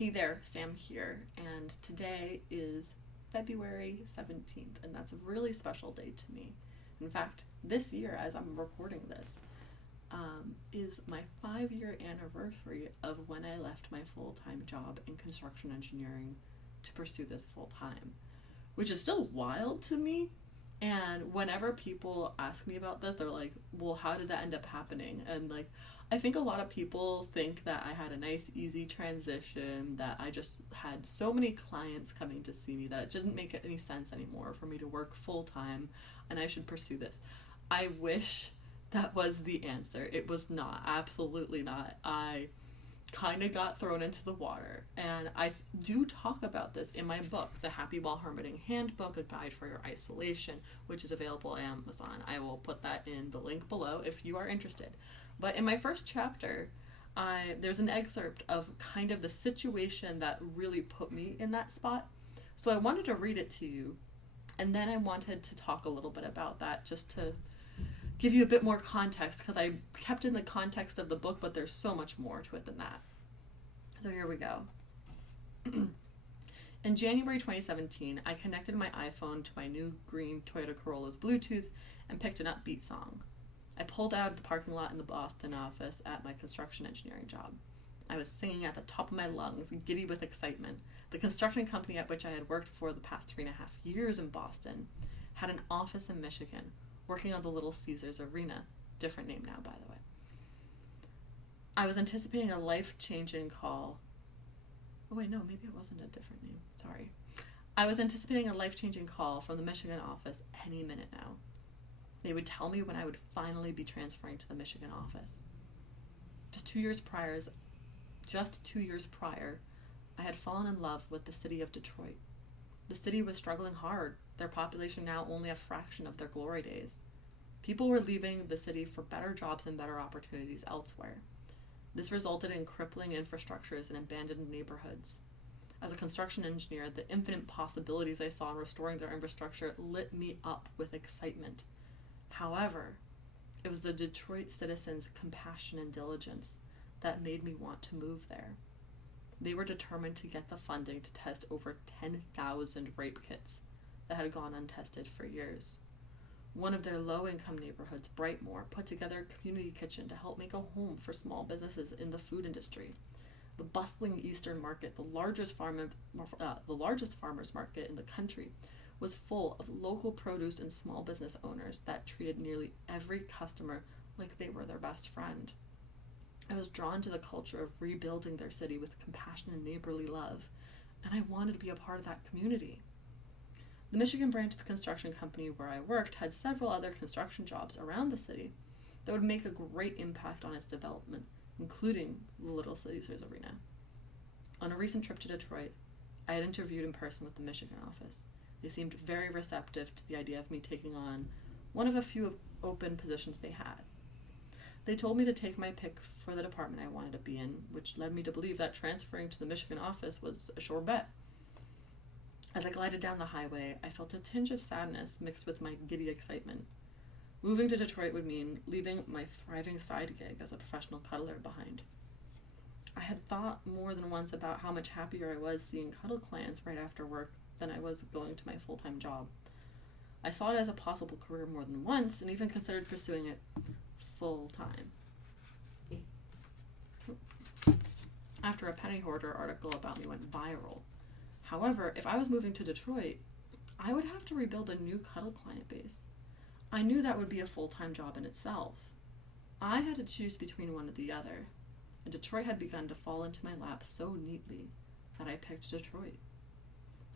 Hey there, Sam here, and today is February 17th, and that's a really special day to me. In fact, this year, as I'm recording this, is my 5-year anniversary of when I left my full-time job in construction engineering to pursue this full-time, which is still wild to me. And whenever people ask me about this, they're like, well, how did that end up happening? And like, I think a lot of people think that I had a nice, easy transition, that I just had so many clients coming to see me that it didn't make any sense anymore for me to work full time and I should pursue this. I wish that was the answer. It was not. Absolutely not. I kind of got thrown into the water. And I do talk about this in my book, The Happy While Hermiting Handbook, A Guide for Your Isolation, which is available on Amazon. I will put that in the link below if you are interested. But in my first chapter, there's an excerpt of kind of the situation that really put me in that spot. So I wanted to read it to you, and then I wanted to talk a little bit about that just to give you a bit more context, because I kept in the context of the book, but there's so much more to it than that. So here we go. In January 2017, I connected my iPhone to my new green Toyota Corolla's Bluetooth and picked an upbeat song. I pulled out of the parking lot in the Boston office at my construction engineering job. I was singing at the top of my lungs, giddy with excitement. The construction company at which I had worked for the past 3.5 years in Boston had an office in Michigan, working on the Little Caesars Arena. Different name now, by the way. I was anticipating a life-changing call. Oh wait, no, maybe it wasn't a different name. Sorry. I was anticipating a life-changing call from the Michigan office any minute now. They would tell me when I would finally be transferring to the Michigan office. Just 2 years prior, I had fallen in love with the city of Detroit. The city was struggling hard, their population now only a fraction of their glory days. People were leaving the city for better jobs and better opportunities elsewhere. This resulted in crippling infrastructures and abandoned neighborhoods. As a construction engineer, the infinite possibilities I saw in restoring their infrastructure lit me up with excitement. However, it was the Detroit citizens' compassion and diligence that made me want to move there. They were determined to get the funding to test over 10,000 rape kits that had gone untested for years. One of their low-income neighborhoods, Brightmoor, put together a community kitchen to help make a home for small businesses in the food industry. The bustling Eastern Market, the largest farmers market in the country, was full of local produce and small business owners that treated nearly every customer like they were their best friend. I was drawn to the culture of rebuilding their city with compassion and neighborly love, and I wanted to be a part of that community. The Michigan branch of the construction company where I worked had several other construction jobs around the city that would make a great impact on its development, including the Little Caesars Arena. On a recent trip to Detroit, I had interviewed in person with the Michigan office. They seemed very receptive to the idea of me taking on one of a few open positions they had. They told me to take my pick for the department I wanted to be in, which led me to believe that transferring to the Michigan office was a sure bet. As I glided down the highway, I felt a tinge of sadness mixed with my giddy excitement. Moving to Detroit would mean leaving my thriving side gig as a professional cuddler behind. I had thought more than once about how much happier I was seeing cuddle clients right after work than I was going to my full-time job. I saw it as a possible career more than once and even considered pursuing it full-time. After a penny hoarder article about me went viral. However, if I was moving to Detroit, I would have to rebuild a new cuddle client base. I knew that would be a full-time job in itself. I had to choose between one or the other, and Detroit had begun to fall into my lap so neatly that I picked Detroit.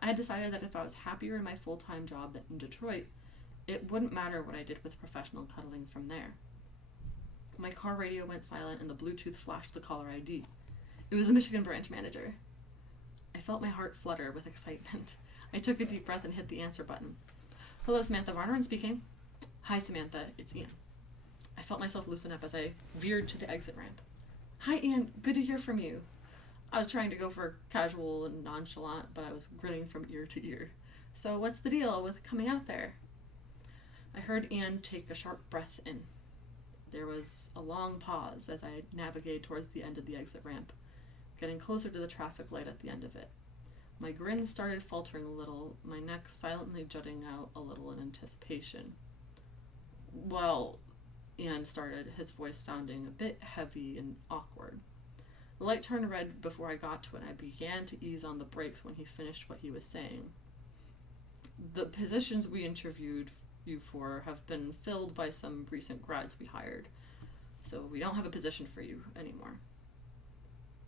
I had decided that if I was happier in my full-time job than in Detroit, it wouldn't matter what I did with professional cuddling from there. My car radio went silent and the Bluetooth flashed the caller ID. It was the Michigan branch manager. I felt my heart flutter with excitement. I took a deep breath and hit the answer button. Hello, Samantha Varner speaking. Hi, Samantha, it's Ian. I felt myself loosen up as I veered to the exit ramp. Hi, Ian, good to hear from you. I was trying to go for casual and nonchalant, but I was grinning from ear to ear. So what's the deal with coming out there? I heard Ian take a sharp breath in. There was a long pause as I navigated towards the end of the exit ramp. getting closer to the traffic light at the end of it. My grin started faltering a little, my neck silently jutting out a little in anticipation. Well, Ian started, his voice sounding a bit heavy and awkward. The light turned red before I got to it, and I began to ease on the brakes when he finished what he was saying. The positions we interviewed you for have been filled by some recent grads we hired, so we don't have a position for you anymore.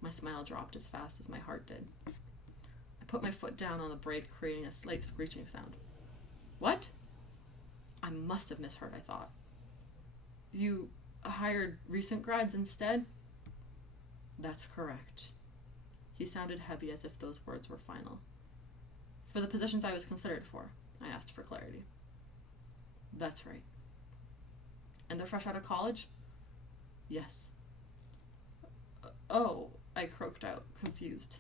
My smile dropped as fast as my heart did. I put my foot down on the brake, creating a slight screeching sound. What? I must have misheard, I thought. You hired recent grads instead? That's correct. He sounded heavy, as if those words were final. For the positions I was considered for, I asked for clarity. That's right. And they're fresh out of college? Yes. Oh, I croaked out, confused.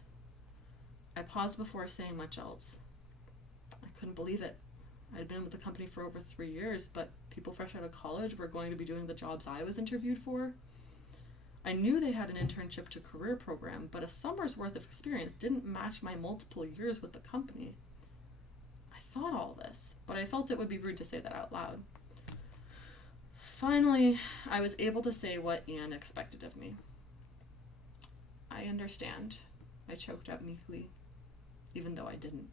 I paused before saying much else. I couldn't believe it. I had been with the company for over 3 years, but people fresh out of college were going to be doing the jobs I was interviewed for. I knew they had an internship to career program, but a summer's worth of experience didn't match my multiple years with the company. I thought all this, but I felt it would be rude to say that out loud. Finally, I was able to say what Ian expected of me. I understand, I choked out meekly, even though I didn't.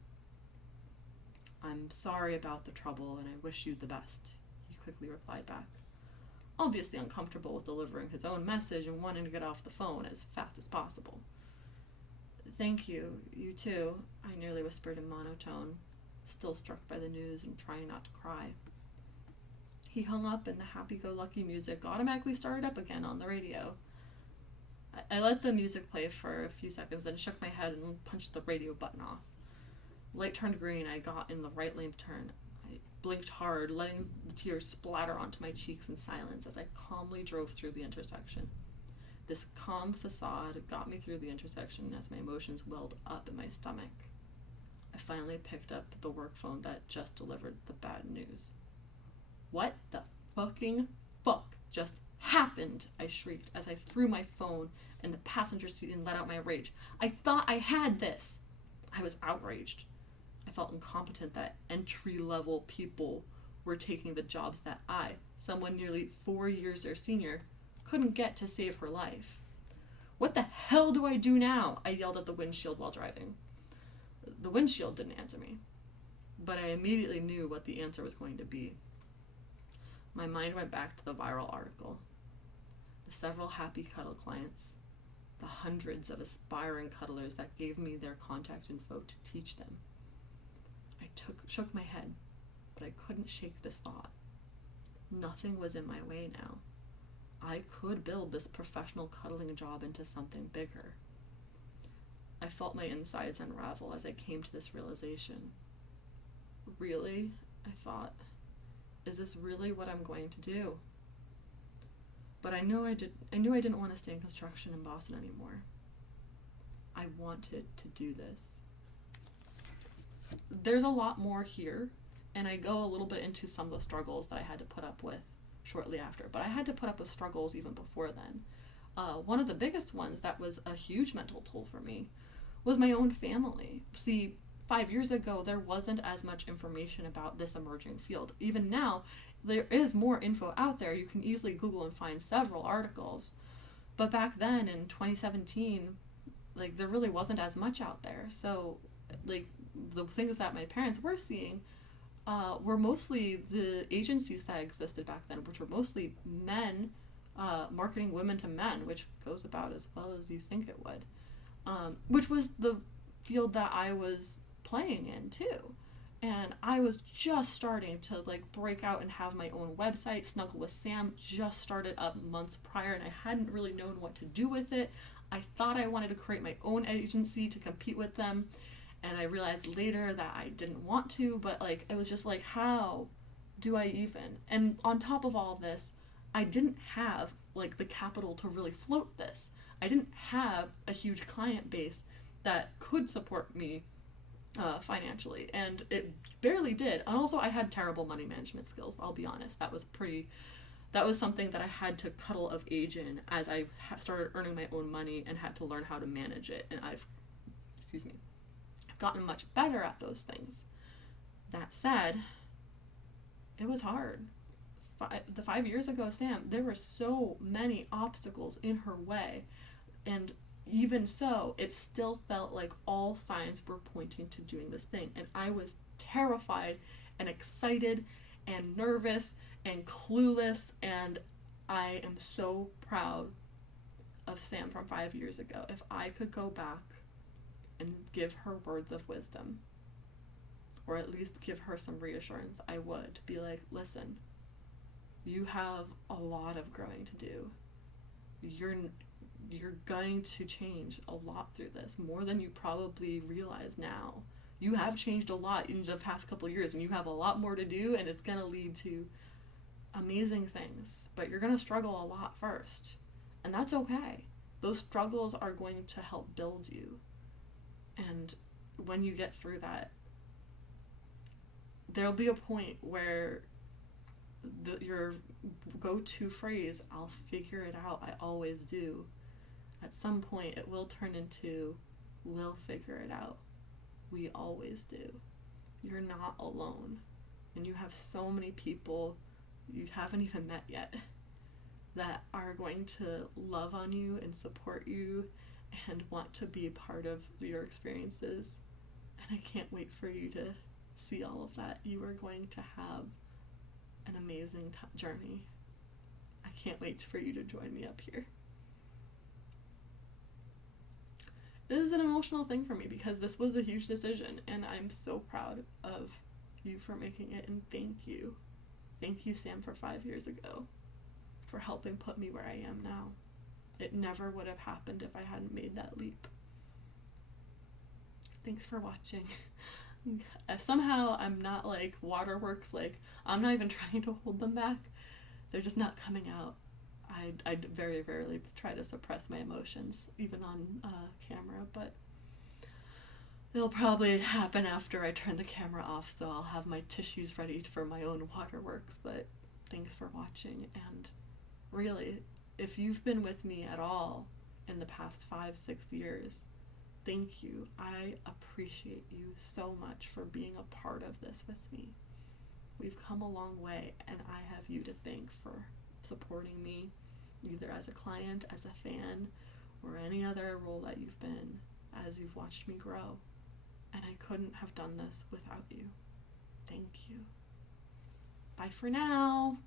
I'm sorry about the trouble, and I wish you the best, he quickly replied back, obviously uncomfortable with delivering his own message and wanting to get off the phone as fast as possible. Thank you, you too, I nearly whispered in monotone, still struck by the news and trying not to cry. He hung up, and the happy-go-lucky music automatically started up again on the radio. I let the music play for a few seconds, then shook my head and punched the radio button off. The light turned green. I got in the right lane to turn. I blinked hard, letting the tears splatter onto my cheeks in silence as I calmly drove through the intersection. This calm facade got me through the intersection as my emotions welled up in my stomach. I finally picked up the work phone that just delivered the bad news. What the fucking fuck just happened? I shrieked as I threw my phone in the passenger seat and let out my rage. I thought I had this. I was outraged. I felt incompetent that entry-level people were taking the jobs that I, someone nearly 4 years their senior, couldn't get to save her life. What the hell do I do now? I yelled at the windshield while driving. The windshield didn't answer me, but I immediately knew what the answer was going to be. My mind went back to the viral article, the several happy cuddle clients, the hundreds of aspiring cuddlers that gave me their contact info to teach them. I shook my head, but I couldn't shake this thought. Nothing was in my way now. I could build this professional cuddling job into something bigger. I felt my insides unravel as I came to this realization. Really? I thought. Is this really what I'm going to do? But I knew I didn't want to stay in construction in Boston anymore. I wanted to do this. There's a lot more here, and I go a little bit into some of the struggles that I had to put up with shortly after, but I had to put up with struggles even before then. One of the biggest ones that was a huge mental toll for me was my own family. See, 5 years ago, there wasn't as much information about this emerging field. Even now, there is more info out there. You can easily Google and find several articles. But back then, in 2017, there really wasn't as much out there. So, the things that my parents were seeing were mostly the agencies that existed back then, which were mostly men marketing women to men, which goes about as well as you think it would. Which was the field that I was playing in too. And I was just starting to break out and have my own website. Snuggle with Sam just started up months prior, and I hadn't really known what to do with it. I thought I wanted to create my own agency to compete with them, and I realized later that I didn't want to, but it was just how do I even? And on top of all of this, I didn't have the capital to really float this. I didn't have a huge client base that could support me financially, and it barely did. And also, I had terrible money management skills, I'll be honest. That that was something that I had to cuddle of age in as I started earning my own money and had to learn how to manage it. And I've gotten much better at those things. That said, it was hard. 5 years ago, Sam, there were so many obstacles in her way. And even so, it still felt like all signs were pointing to doing this thing. And I was terrified and excited and nervous and clueless. And I am so proud of Sam from 5 years ago. If I could go back and give her words of wisdom, or at least give her some reassurance, I would be like, listen, you have a lot of growing to do. You're going to change a lot through this, more than you probably realize now. You have changed a lot in the past couple of years, and you have a lot more to do, and it's going to lead to amazing things. But you're going to struggle a lot first, and that's okay. Those struggles are going to help build you. And when you get through that, there'll be a point where your go-to phrase, I'll figure it out, I always do, at some point it will turn into, we'll figure it out. We always do. You're not alone. And you have so many people you haven't even met yet that are going to love on you and support you and want to be a part of your experiences. And I can't wait for you to see all of that. You are going to have an amazing journey. I can't wait for you to join me up here. This is an emotional thing for me because this was a huge decision, and I'm so proud of you for making it, and thank you. Thank you, Sam, for 5 years ago, for helping put me where I am now. It never would have happened if I hadn't made that leap. Thanks for watching. Somehow I'm not like waterworks, like I'm not even trying to hold them back. They're just not coming out. I very rarely try to suppress my emotions, even on camera, but it'll probably happen after I turn the camera off, so I'll have my tissues ready for my own waterworks. But thanks for watching, and really, if you've been with me at all in the past 5-6 years, thank you. I appreciate you so much for being a part of this with me. We've come a long way, and I have you to thank for supporting me, either as a client, as a fan, or any other role that you've been as you've watched me grow. And I couldn't have done this without you. Thank you. Bye for now.